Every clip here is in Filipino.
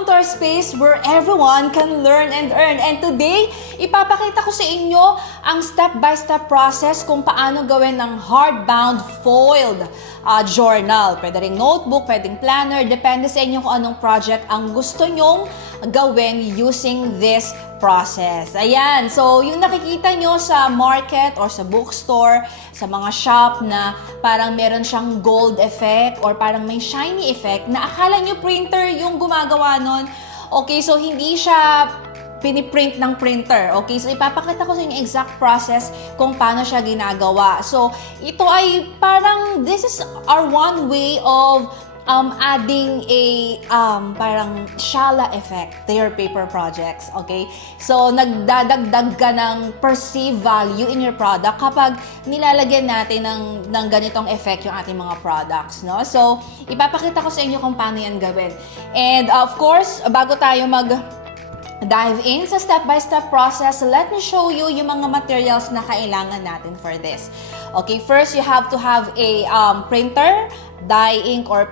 Welcome to our space where everyone can learn and earn. And today, ipapakita ko sa inyo ang step-by-step process kung paano gawin ng hardbound foiled journal. Pwede ring notebook, pwedeng planner, depende sa inyo kung anong project ang gusto nyong gawin using this process. Ayan, so yung nakikita nyo sa market or sa bookstore, sa mga shop na parang meron siyang gold effect or parang may shiny effect na akala nyo printer yung gumagawa nun. Okay, so hindi siya piniprint ng printer. Okay, so ipapakita ko sa inyo exact process kung paano siya ginagawa. So ito ay parang this is our one way of adding a parang shala effect to your paper projects, okay? So, nagdadagdag ka ng perceived value in your product kapag nilalagyan natin ng ganitong effect yung ating mga products, no? So, ipapakita ko sa inyo kung paano yan gawin. And, of course, bago tayo dive in sa step-by-step process, let me show you yung mga materials na kailangan natin for this. Okay, first, you have to have a printer, dye ink or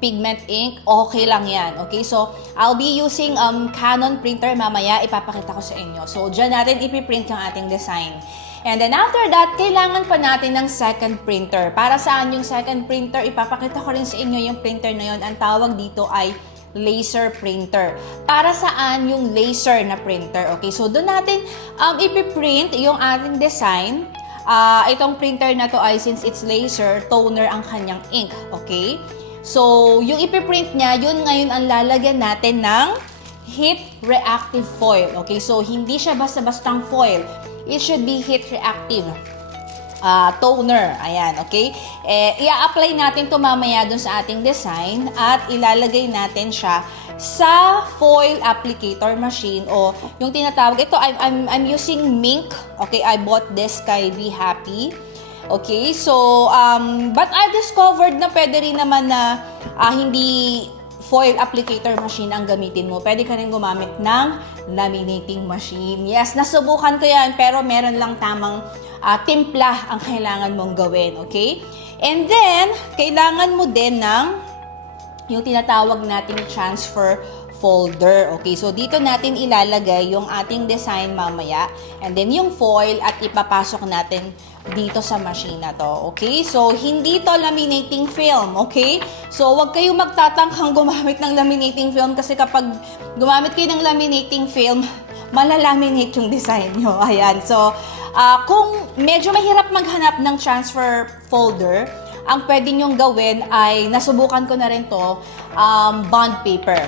pigment ink, okay lang yan. Okay, so I'll be using Canon printer mamaya, ipapakita ko sa inyo. So, dyan natin ipiprint yung ating design. And then after that, kailangan pa natin ng second printer. Para saan yung second printer? Ipapakita ko rin sa inyo yung printer na yun. Ang tawag dito ay laser printer. Para saan yung laser na printer? Okay, so doon natin ipiprint yung ating design. Itong printer na to ay since it's laser, toner ang kanyang ink. Okay? So, yung ipiprint niya, yun ngayon ang lalagyan natin ng heat reactive foil. Okay? So, hindi siya basta-bastang foil. It should be heat reactive toner. Ayan, okay? I-apply natin to mamaya dun sa ating design at ilalagay natin siya sa foil applicator machine o yung tinatawag. Ito, I'm using Mink. Okay, I bought this kay Be Happy. Okay, so, but I discovered na pwede rin naman na hindi foil applicator machine ang gamitin mo. Pwede ka rin gumamit ng laminating machine. Yes, nasubukan ko yan, pero meron lang tamang timpla ang kailangan mong gawin. Okay? And then, kailangan mo din ng yung tinatawag nating transfer folder. Okay, so dito natin ilalagay yung ating design mamaya. And then yung foil at ipapasok natin dito sa machine na to. Okay, so hindi to laminating film. Okay, so wag kayong magtatangkang gumamit ng laminating film kasi kapag gumamit kayo ng laminating film, malalaminate yung design nyo. Ayan, so kung medyo mahirap maghanap ng transfer folder, ang pwede nyong gawin ay, nasubukan ko na rin to, bond paper.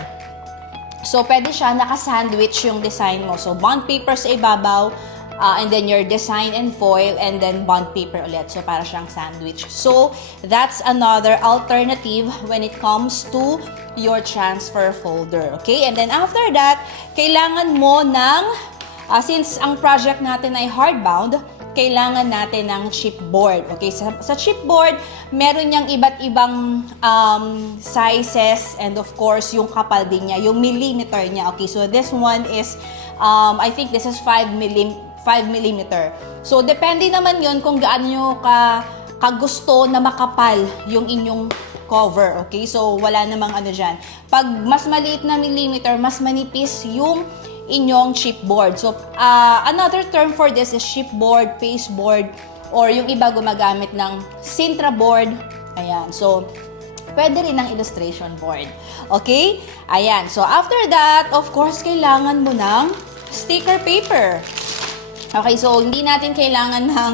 So, pwede siya naka-sandwich yung design mo. So, bond paper sa ibabaw, and then your design and foil, and then bond paper ulit. So, para siyang sandwich. So, that's another alternative when it comes to your transfer folder. Okay? And then, after that, kailangan mo ng, since ang project natin ay hardbound, kailangan natin ng chipboard. Okay, sa chipboard, meron niyang iba't ibang sizes and of course, yung kapal din niya, yung millimeter niya. Okay, so this one is, I think this is 5 millimeter. So, depende naman yun kung gaano nyo kagusto na makapal yung inyong cover. Okay, so wala namang ano dyan. Pag mas maliit na millimeter, mas manipis yung inyong chipboard. So, another term for this is chipboard, pasteboard, or yung iba gumagamit ng Sintra board. Ayan. So, pwede rin ng illustration board. Okay? Ayan. So, after that, of course, kailangan mo ng sticker paper. Okay. So, hindi natin kailangan ng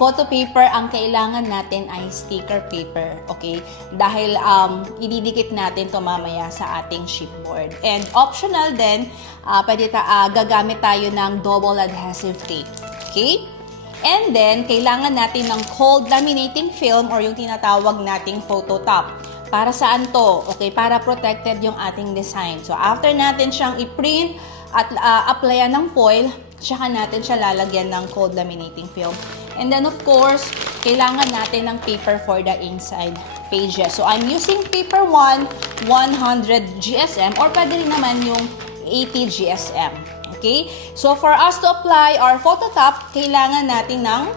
photo paper, ang kailangan natin ay sticker paper, okay? Dahil ididikit natin to mamaya sa ating chipboard. And optional din, gagamit tayo ng double adhesive tape, okay? And then, kailangan natin ng cold laminating film or yung tinatawag nating photo top. Para saan to? Okay, para protected yung ating design. So, after natin siyang i-print at applyan ng foil, tsaka natin siya lalagyan ng cold laminating film. And then, of course, kailangan natin ng paper for the inside pages. So, I'm using paper 1, 100 GSM, or pwede rin naman yung 80 GSM. Okay? So, for us to apply our photo top, kailangan natin ng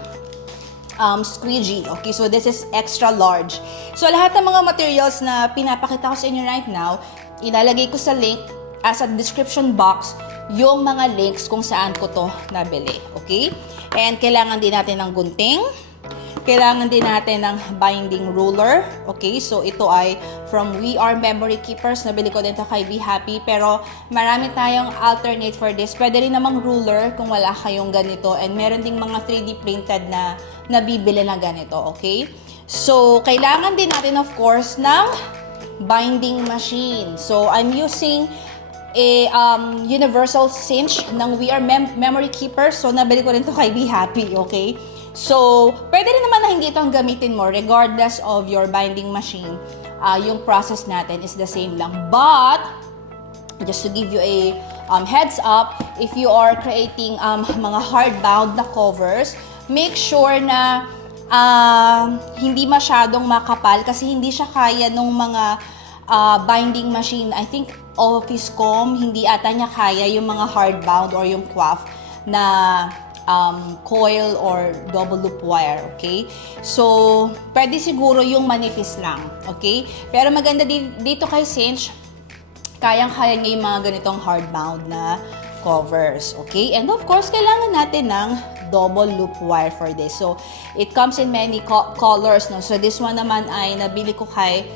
squeegee. Okay? So, this is extra large. So, lahat ng mga materials na pinapakita ko sa inyo right now, ilalagay ko sa link as a description box yung mga links kung saan ko to nabili. Okay? And kailangan din natin ng gunting. Kailangan din natin ng binding ruler. Okay, so ito ay from We Are Memory Keepers. Nabili ko din ito kay Be Happy. Pero marami tayong alternate for this. Pwede rin namang ruler kung wala kayong ganito. And meron ding mga 3D printed na nabibili na ganito. Okay? So, kailangan din natin of course ng binding machine. So, I'm using a universal cinch ng We Are Memory Keepers. So, nabili ko rin ito kay Be Happy. Okay? So, pwede rin naman na hindi ito ang gamitin mo regardless of your binding machine. Yung process natin is the same lang. But, just to give you a heads up, if you are creating mga hardbound na covers, make sure na hindi masyadong makapal kasi hindi siya kaya nung mga binding machine. I think Officecom, hindi ata niya kaya yung mga hardbound or yung QAF na coil or double loop wire, okay? So, pwede siguro yung manipis lang, okay? Pero maganda dito kay cinch, kayang-kaya niya yung mga ganitong hardbound na covers, okay? And of course, kailangan natin ng double loop wire for this. So, it comes in many colors, no? So, this one naman ay nabili ko kay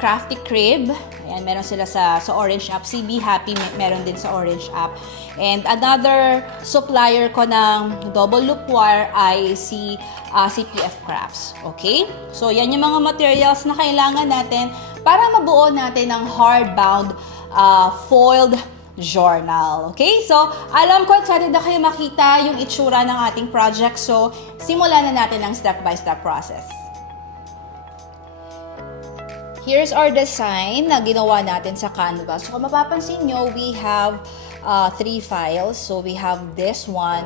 Crafty Crib. Ayan, meron sila sa Orange app. Si Be Happy, meron din sa Orange app. And another supplier ko ng double loop wire ay si CPF Crafts. Okay? So, yan yung mga materials na kailangan natin para mabuo natin ang hardbound foiled journal. Okay? So, alam ko, excited na kayo makita yung itsura ng ating project. So, simulan na natin ang step-by-step process. Here's our design na ginawa natin sa Canva. So, kung mapapansin nyo, we have 3 files. So, we have this one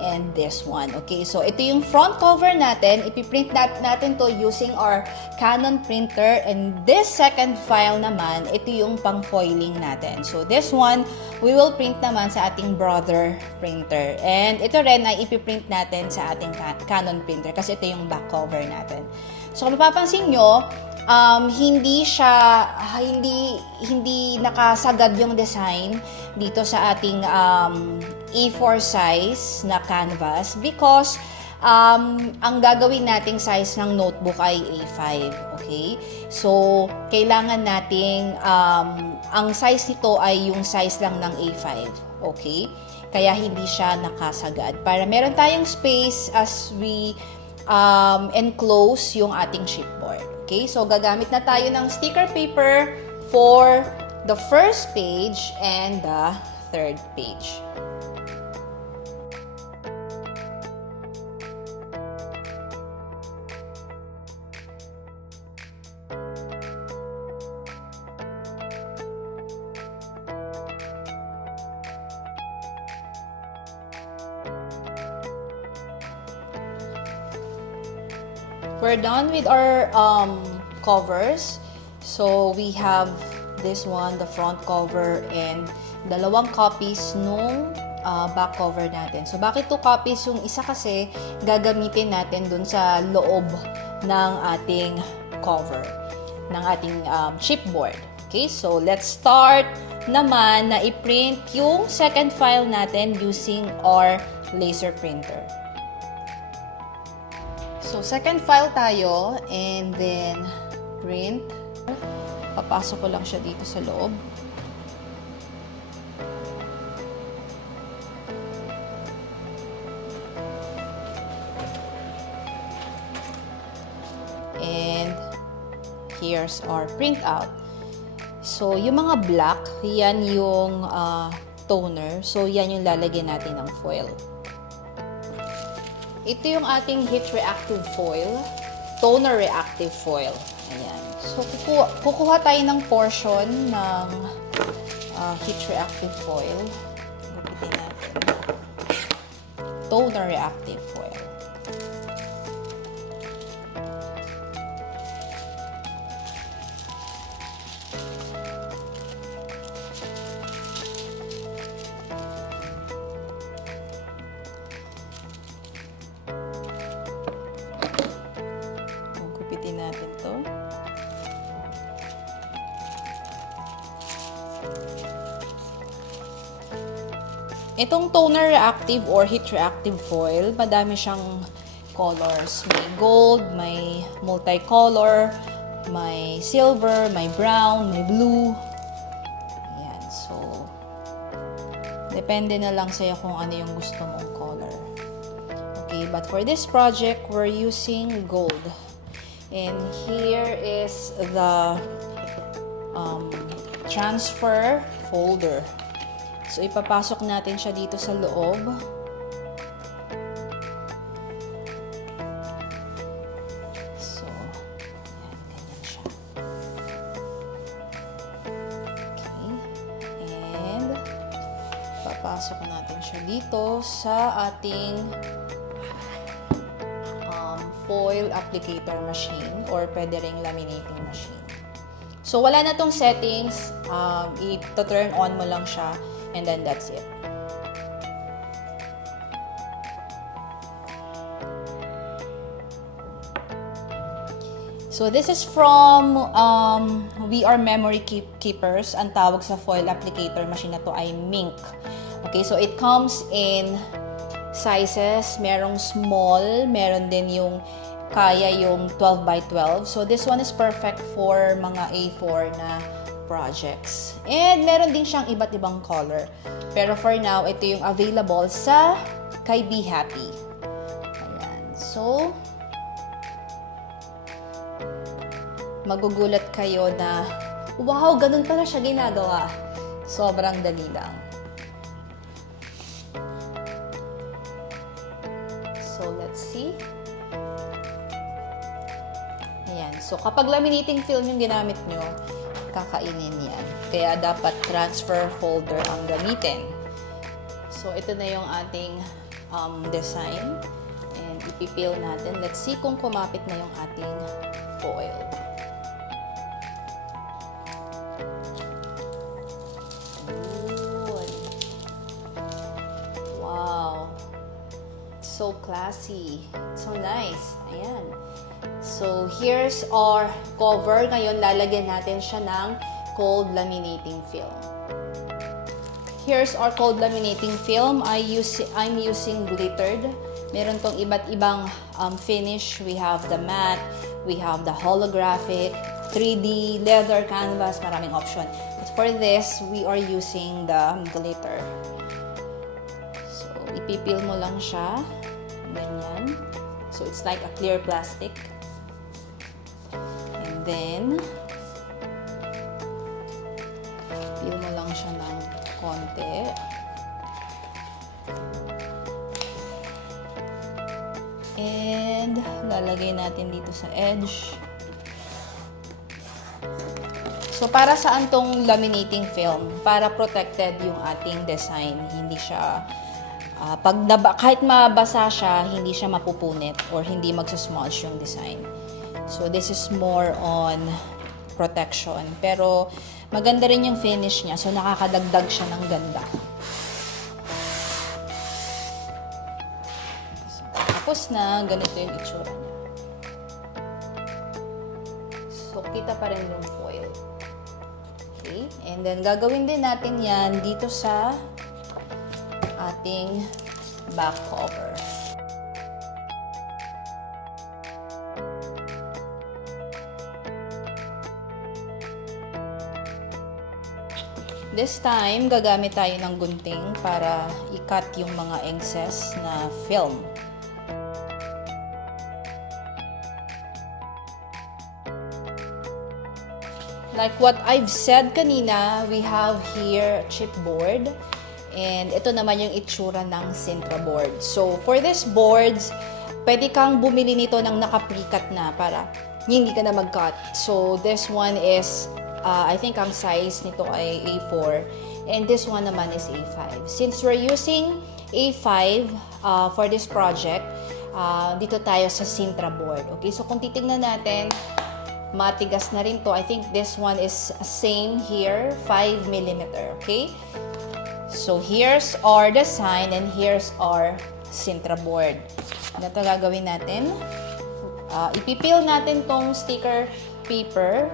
and this one. Okay, so ito yung front cover natin. Ipiprint natin to using our Canon printer. And this second file naman, ito yung pang-foiling natin. So, this one, we will print naman sa ating Brother printer. And ito rin ay ipiprint natin sa ating Canon printer kasi ito yung back cover natin. So, kung mapapansin nyo, hindi nakasagad yung design dito sa ating A4 size na canvas because ang gagawin nating size ng notebook ay A5, okay? So, kailangan nating ang size nito ay yung size lang ng A5, okay? Kaya hindi siya nakasagad para meron tayong space as we enclose yung ating chipboard. Okay, so gagamit na tayo ng sticker paper for the first page and the third page. We're done with our covers. So, we have this one, the front cover, and dalawang copies nung back cover natin. So, bakit 2 copies? Yung isa kasi gagamitin natin dun sa loob ng ating cover, ng ating chipboard. Okay, so let's start naman na i-print yung second file natin using our laser printer. So, second file tayo, and then print. Papasok ko lang siya dito sa loob. And here's our printout. So, yung mga black, yan yung toner. So, yan yung lalagyan natin ng foil. Ito yung ating heat reactive foil, toner reactive foil. Ayan. So, kukuha tayo ng portion ng heat reactive foil. Gupitin natin. Toner reactive foil. Gupitin natin to. Itong toner reactive or heat reactive foil, madami siyang colors. May gold, may multicolor, may silver, may brown, may blue. Ayan, so depende na lang sa'yo kung ano yung gusto mong color. Okay, but for this project, we're using gold. And here is the transfer folder. So, ipapasok natin siya dito sa loob. So, ayan, ganyan siya. Okay. And, papasok natin siya dito sa ating foil applicator machine or pwede ring laminating machine. So, wala na tong settings. I-turn on mo lang siya and then that's it. So, this is from We Are Memory Keepers. Ang tawag sa foil applicator machine na to ay Mink. Okay, so it comes in sizes. Merong small, meron din yung kaya yung 12 by 12. So, this one is perfect for mga A4 na projects. And meron din siyang iba't ibang color. Pero for now, ito yung available sa kay Be Happy. Ayan. So, magugulat kayo na, wow, ganun pala siya ginagawa. Sobrang dali lang. So, let's see. Ayan. So, kapag laminating film yung ginamit nyo, kakainin yan. Kaya dapat transfer folder ang gamitin. So, ito na yung ating design. And ipipil natin. Let's see kung kumapit na yung ating foil. Wow. So classy. So nice. Ayan. So, here's our cover. Ngayon, lalagyan natin siya ng cold laminating film. Here's our cold laminating film. I'm using glittered. Meron tong iba't ibang finish. We have the matte, we have the holographic, 3D, leather canvas, maraming option. But for this, we are using the glitter. So, ipipil mo lang siya. Ganyan. So, it's like a clear plastic. And then, peel mo lang siya ng konti. And, lalagay natin dito sa edge. So, para saan tong laminating film? Para protected yung ating design. Hindi siya, kahit mabasa siya, hindi siya mapupunit or hindi magsasmudge yung design. So, this is more on protection. Pero, maganda rin yung finish niya. So, nakakadagdag siya ng ganda. So, tapos na, ganito yung itsura niya. So, kita pa rin yung foil. Okay? And then, gagawin din natin yan dito sa ating back cover. This time, gagamit tayo ng gunting para i-cut yung mga excess na film. Like what I've said kanina, we have here chipboard. And ito naman yung itsura ng Sintra board. So, for this boards, pwede kang bumili nito ng nakaprikat na para hindi ka na mag-cut. So, this one is I think ang size nito ay A4 and this one naman is A5. Since we're using A5 for this project, dito tayo sa Sintra board. Okay, so kung titignan natin, matigas na rin to. I think this one is same here, 5 mm. Okay, so here's our design and here's our Sintra board. Ano ito gagawin natin? Ipipil natin tong sticker paper.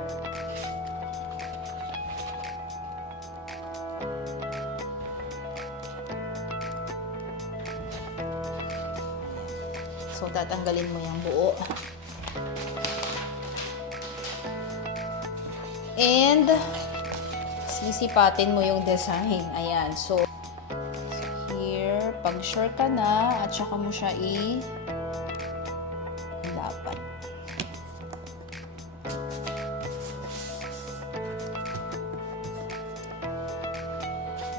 tatanggalin mo yung buo. And sisipatin mo yung design. Ayan. So here, pag sure ka na, at saka mo siya dapat.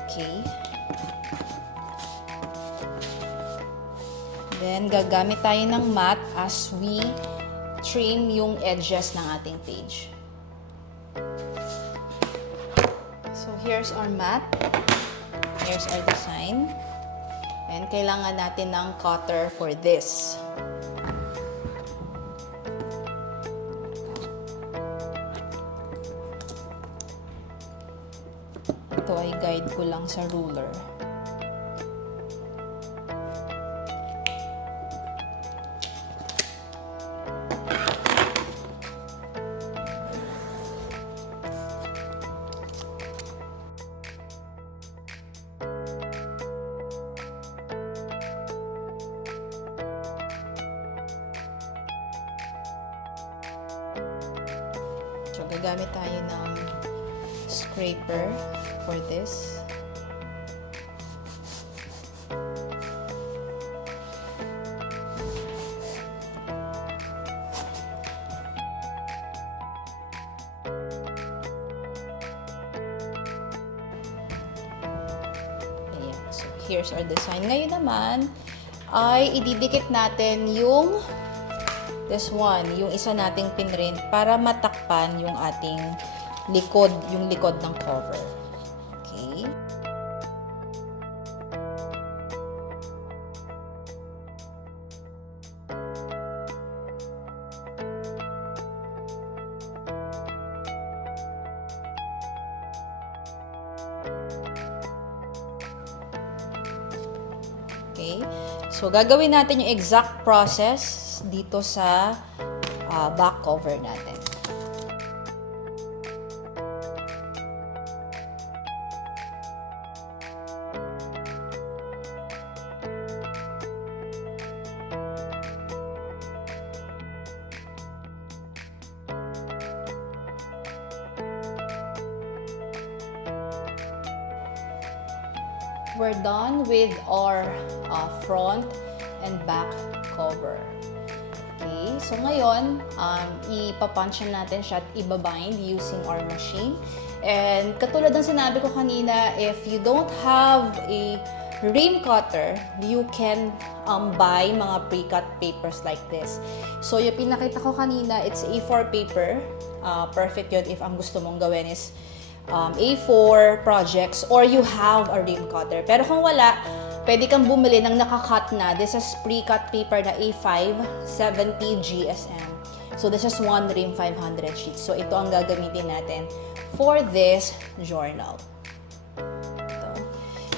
Okay. Then, gagamit tayo ng mat as we trim yung edges ng ating page. So, here's our mat. Here's our design. And kailangan natin ng cutter for this. Ito ay guide ko lang sa ruler. So, gagamit tayo ng scraper for this. Ayan. So, here's our design. Ngayon naman, ay ididikit natin yung this one, yung isa nating pinrint para matakpan yung ating likod, yung likod ng cover. Okay. Okay. So, gagawin natin yung exact process dito sa back cover natin. We're done with our front and back cover. Okay, so ngayon, ipapunch natin siya at ibabind using our machine. And katulad ng sinabi ko kanina, if you don't have a rim cutter, you can buy mga pre-cut papers like this. So yung pinakita ko kanina, it's A4 paper. Perfect yun if ang gusto mong gawin is A4 projects or you have a rim cutter. Pero kung wala, pwede kang bumili ng nakakat na. This is pre-cut paper na A5 70 GSM. So this is one rim 500 sheets. So ito ang gagamitin natin for this journal. Ito.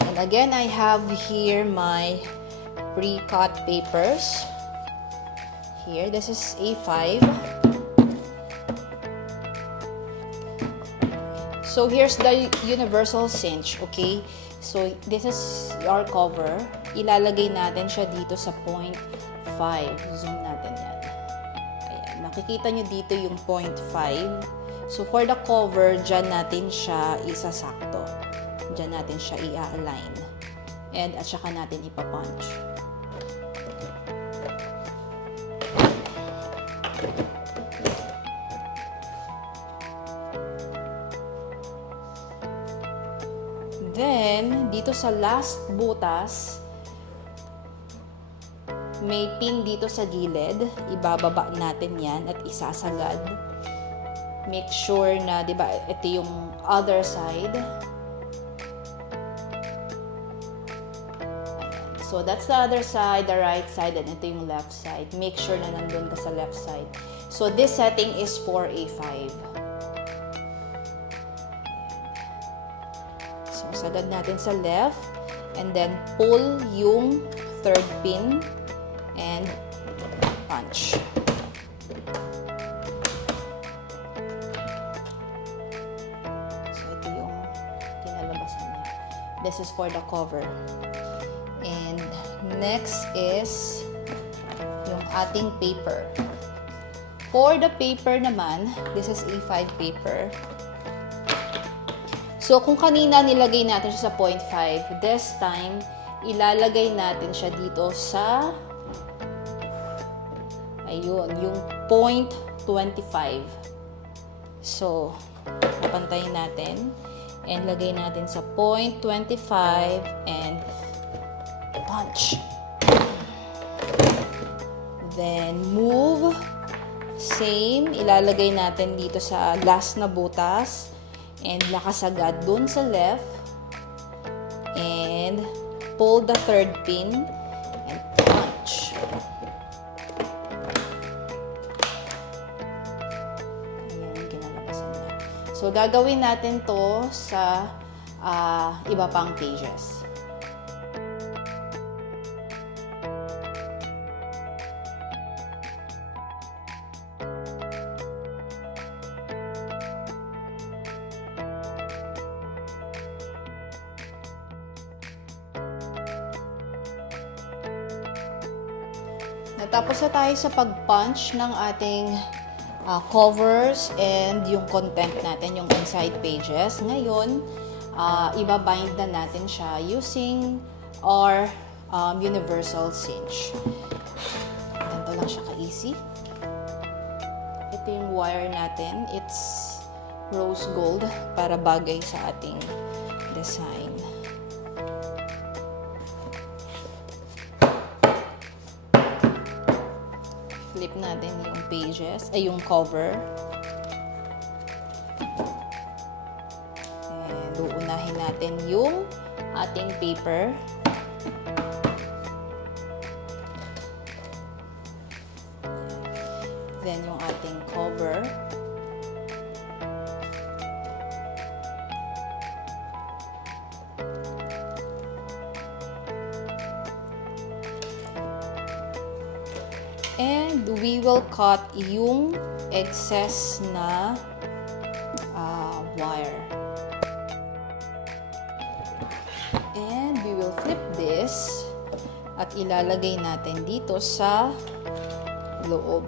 And again, I have here my pre-cut papers. Here, this is A5. So here's the universal cinch, okay? So this is our cover. Ilalagay natin siya dito sa 0.5. Zoom natin yan. Ayan, makikita nyo dito yung 0.5. So for the cover, dyan natin siya isasakto. Dyan natin siya i-align. And at saka natin ipapunch. Then, dito sa last butas, may pin dito sa gilid. Ibababa natin yan at isasagad. Make sure na, di ba, ito yung other side. So, that's the other side, the right side, and ito yung left side. Make sure na nandun ka sa left side. So, this setting is for A5. Sagad natin sa left and then pull yung third pin and punch. So ito yung kinalabasan niya. This is for the cover. And next is yung ating paper. For the paper naman, this is A5 paper. So, kung kanina nilagay natin siya sa 0.5, this time, ilalagay natin siya dito sa, ayun, yung 0.25. So, napantayin natin. And lagay natin sa 0.25 and punch. Then, move. Same, ilalagay natin dito sa last na butas. And nakasagad dun sa left. And pull the third pin and punch. Ayan, kinalabasan na. So, gagawin natin to sa iba pang pages. Natapos na tayo sa pag-punch ng ating covers and yung content natin, yung inside pages. Ngayon, ibabind na natin siya using our universal cinch. Ganito lang siya ka-easy. Ito yung wire natin. It's rose gold para bagay sa ating design. Flip natin yung pages, ay yung cover. And uunahin natin yung ating paper. Then yung ating cover. And we will cut yung excess na wire. And we will flip this at ilalagay natin dito sa loob.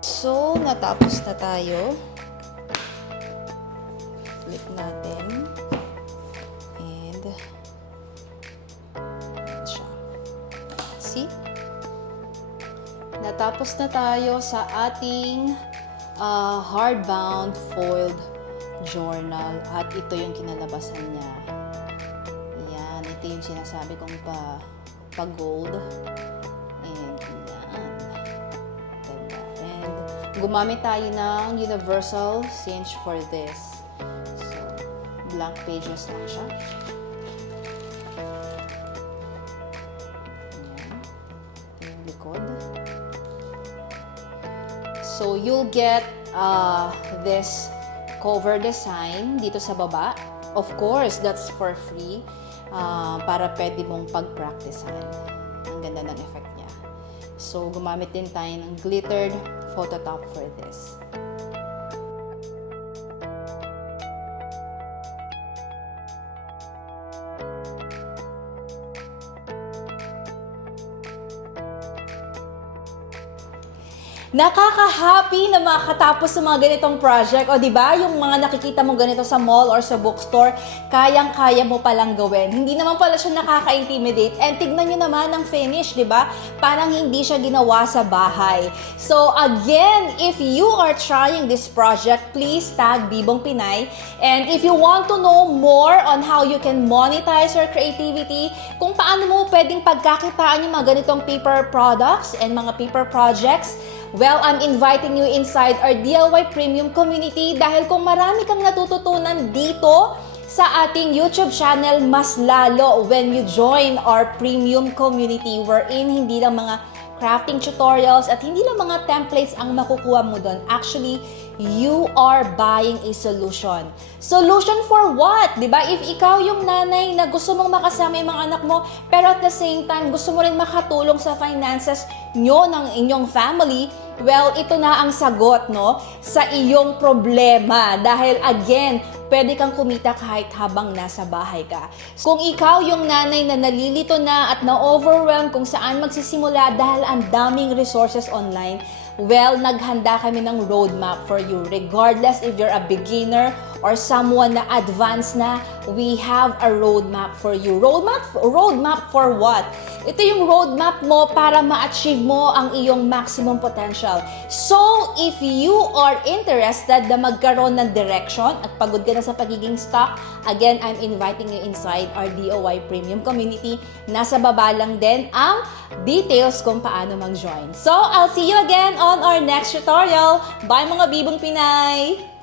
So, natapos na tayo. Flip natin. And siya. See? Natapos na tayo sa ating hardbound foiled journal. At ito yung kinalabasan niya. Yan. Ito yung sinasabi kong pa-gold. And yan. Ganda. And gumamit tayo ng universal cinch for this. Blank pages lang siya. Ayan. Yung likod. So, you'll get this cover design dito sa baba. Of course, that's for free. Para pwede mong pag-practicean. Ang ganda ng effect niya. So, gumamit din tayo ng glittered photo top for this. Nakaka-happy na makatapos sa mga ganitong project. O, di ba? Yung mga nakikita mo ganito sa mall or sa bookstore, kayang-kaya mo palang gawin. Hindi naman pala siya nakaka-intimidate. And tignan nyo naman ang finish, di ba? Parang hindi siya ginawa sa bahay. So, again, if you are trying this project, please tag Bibong Pinay. And if you want to know more on how you can monetize your creativity, kung paano mo pwedeng pagkakitaan yung mga ganitong paper products and mga paper projects, well, I'm inviting you inside our DIY Premium community dahil kung marami kang natututunan dito sa ating YouTube channel, mas lalo when you join our premium community wherein hindi lang mga crafting tutorials at hindi lang mga templates ang makukuha mo doon. Actually, you are buying a solution. Solution for what? Diba? If ikaw yung nanay na gusto mong makasama yung mga anak mo, pero at the same time, gusto mo rin makatulong sa finances nyo ng inyong family, Well, ito na ang sagot, no, sa iyong problema. Dahil again, pwede kang kumita kahit habang nasa bahay ka. Kung ikaw yung nanay na nalilito na at na-overwhelm kung saan magsisimula dahil ang daming resources online, well, naghanda kami ng roadmap for you. Regardless if you're a beginner or someone na advanced na, we have a roadmap for you. Roadmap for what? Ito yung roadmap mo para ma-achieve mo ang iyong maximum potential. So, if you are interested na magkaroon ng direction at pagod ka na sa pagiging stuck, again, I'm inviting you inside our DOY Premium Community. Nasa baba lang din ang details kung paano mag-join. So, I'll see you again on our next tutorial. Bye mga Bibong Pinay!